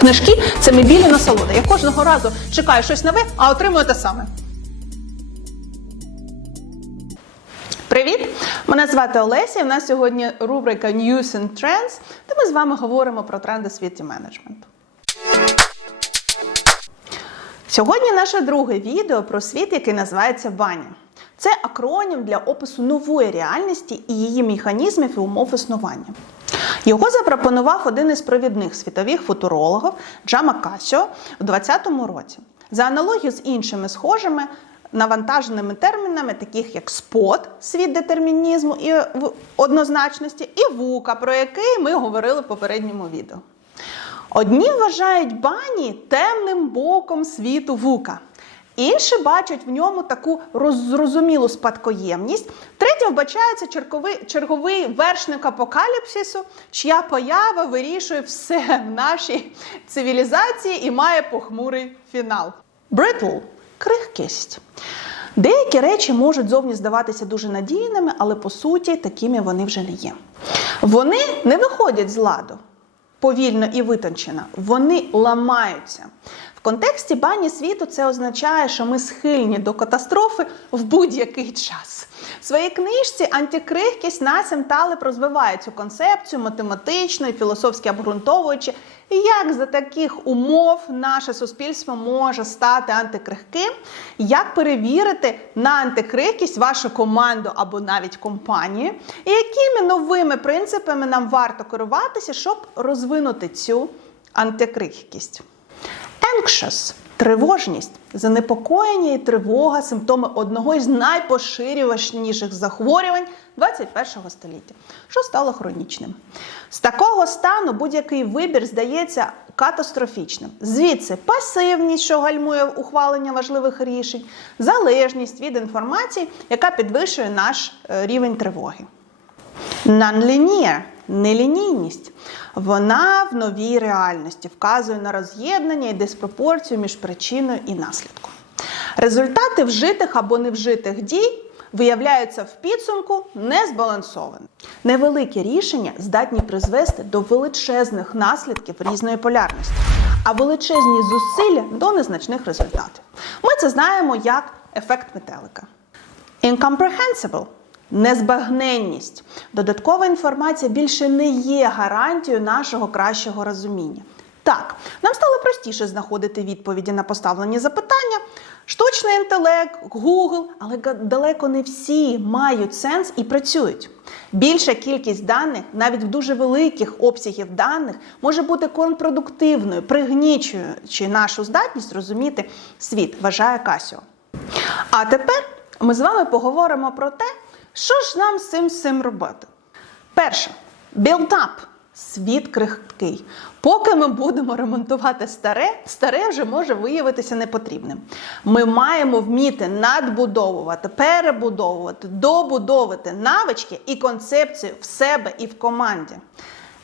Книжки це мій насолода. Я кожного разу чекаю щось нове, а отримую те саме. Привіт! Мене звати Олеся. і в нас сьогодні рубрика News and Trends, де ми з вами говоримо про тренди світі менеджменту. Сьогодні наше друге відео про світ, який називається Баня. Це акронім для опису нової реальності і її механізмів і умов існування. Його запропонував один із провідних світових футурологів Джама Касіо у 2020 році. За аналогію з іншими схожими навантаженими термінами, таких як спот, світ детермінізму і в- однозначності, і вука, про який ми говорили в попередньому відео. Одні вважають бані темним боком світу вука. Інші бачать в ньому таку роззрозумілу спадкоємність. Треті вбачається черговий, черговий вершник апокаліпсису, чия поява вирішує все в нашій цивілізації і має похмурий фінал. Бритл крихкість. Деякі речі можуть зовні здаватися дуже надійними, але по суті такими вони вже не є. Вони не виходять з ладу повільно і витончено, вони ламаються. В контексті бані світу це означає, що ми схильні до катастрофи в будь-який час. В своїй книжці Антикрихкість Насім Талеб розвиває цю концепцію математично і філософськи обґрунтовуючи, як за таких умов наше суспільство може стати антикрихким, як перевірити на антикрихкість вашу команду або навіть компанію, і якими новими принципами нам варто керуватися, щоб розвинути цю антикрихкість. Anxious – тривожність, занепокоєння і тривога симптоми одного із найпоширюваніших захворювань 21 століття, що стало хронічним. З такого стану будь-який вибір здається катастрофічним. Звідси пасивність, що гальмує ухвалення важливих рішень, залежність від інформації, яка підвищує наш е, рівень тривоги. Нонлінія нелінійність. Вона в новій реальності вказує на роз'єднання і диспропорцію між причиною і наслідком. Результати вжитих або невжитих дій виявляються в підсумку незбалансованими. Невеликі рішення здатні призвести до величезних наслідків різної полярності, а величезні зусилля до незначних результатів. Ми це знаємо як ефект метелика. Incomprehensible – незбагненність. Додаткова інформація більше не є гарантією нашого кращого розуміння. Так, нам стало простіше знаходити відповіді на поставлені запитання. Штучний інтелект, Google, але далеко не всі мають сенс і працюють. Більша кількість даних, навіть в дуже великих обсягів даних, може бути контрпродуктивною, пригнічуючи нашу здатність розуміти світ, вважає Касіо. А тепер ми з вами поговоримо про те, що ж нам з цим всім робити. Перше, up. Світ крихкий. Поки ми будемо ремонтувати старе, старе вже може виявитися непотрібним. Ми маємо вміти надбудовувати, перебудовувати, добудовувати навички і концепцію в себе і в команді.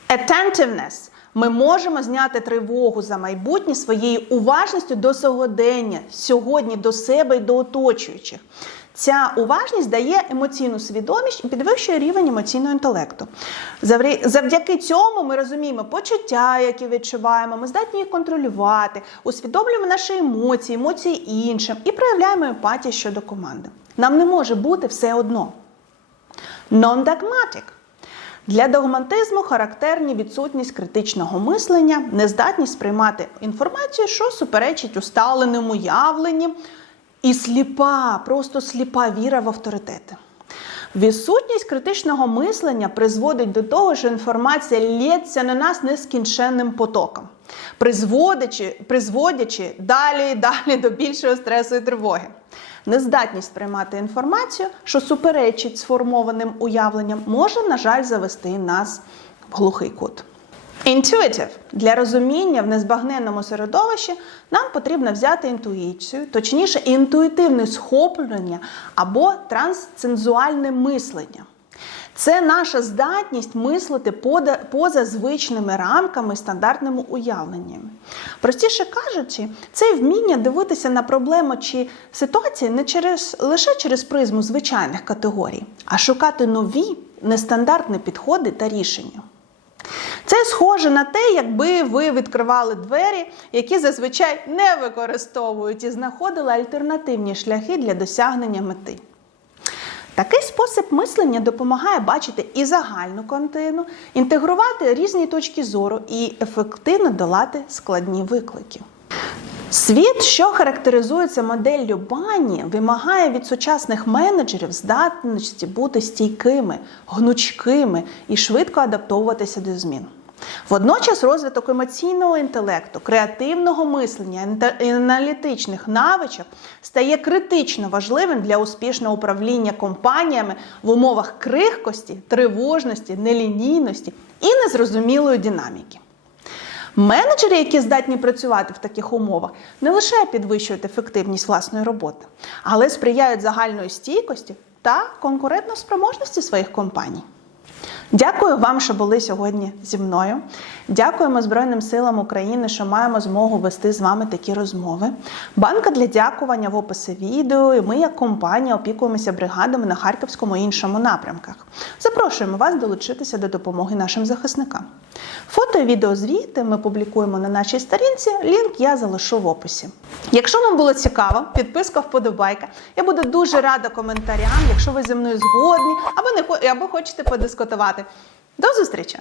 Attentiveness. Ми можемо зняти тривогу за майбутнє своєю уважністю до сьогодення, сьогодні до себе і до оточуючих. Ця уважність дає емоційну свідомість і підвищує рівень емоційного інтелекту. Завдяки цьому ми розуміємо почуття, які відчуваємо, ми здатні їх контролювати, усвідомлюємо наші емоції, емоції іншим і проявляємо емпатію щодо команди. Нам не може бути все одно. Non-dogmatic. Для догматизму характерні відсутність критичного мислення, нездатність сприймати інформацію, що суперечить усталеному уявленню, і сліпа, просто сліпа віра в авторитети. Відсутність критичного мислення призводить до того, що інформація лється на нас нескінченним потоком, призводячи, призводячи далі і далі до більшого стресу і тривоги. Нездатність сприймати інформацію, що суперечить сформованим уявленням, може, на жаль, завести нас в глухий кут. Intuitive. Для розуміння в незбагненному середовищі нам потрібно взяти інтуїцію, точніше, інтуїтивне схоплення або трансцензуальне мислення. Це наша здатність мислити поза звичними рамками стандартними уявленнями. Простіше кажучи, це вміння дивитися на проблему чи ситуації не через, лише через призму звичайних категорій, а шукати нові нестандартні підходи та рішення. Це схоже на те, якби ви відкривали двері, які зазвичай не використовують і знаходили альтернативні шляхи для досягнення мети. Такий спосіб мислення допомагає бачити і загальну картину, інтегрувати різні точки зору і ефективно долати складні виклики. Світ, що характеризується моделлю бані, вимагає від сучасних менеджерів здатності бути стійкими, гнучкими і швидко адаптовуватися до змін. Водночас розвиток емоційного інтелекту, креативного мислення і аналітичних навичок стає критично важливим для успішного управління компаніями в умовах крихкості, тривожності, нелінійності і незрозумілої динаміки. Менеджери, які здатні працювати в таких умовах, не лише підвищують ефективність власної роботи, але сприяють загальної стійкості та конкурентноспроможності своїх компаній. Дякую вам, що були сьогодні зі мною. Дякуємо Збройним силам України, що маємо змогу вести з вами такі розмови. Банка для дякування в описі відео. І ми, як компанія, опікуємося бригадами на Харківському і іншому напрямках. Запрошуємо вас долучитися до допомоги нашим захисникам. Фото і відеозвіти ми публікуємо на нашій сторінці. Лінк я залишу в описі. Якщо вам було цікаво, підписка вподобайка. Я буду дуже рада коментарям, якщо ви зі мною згодні, або не або хочете подискутувати. До зустрічі!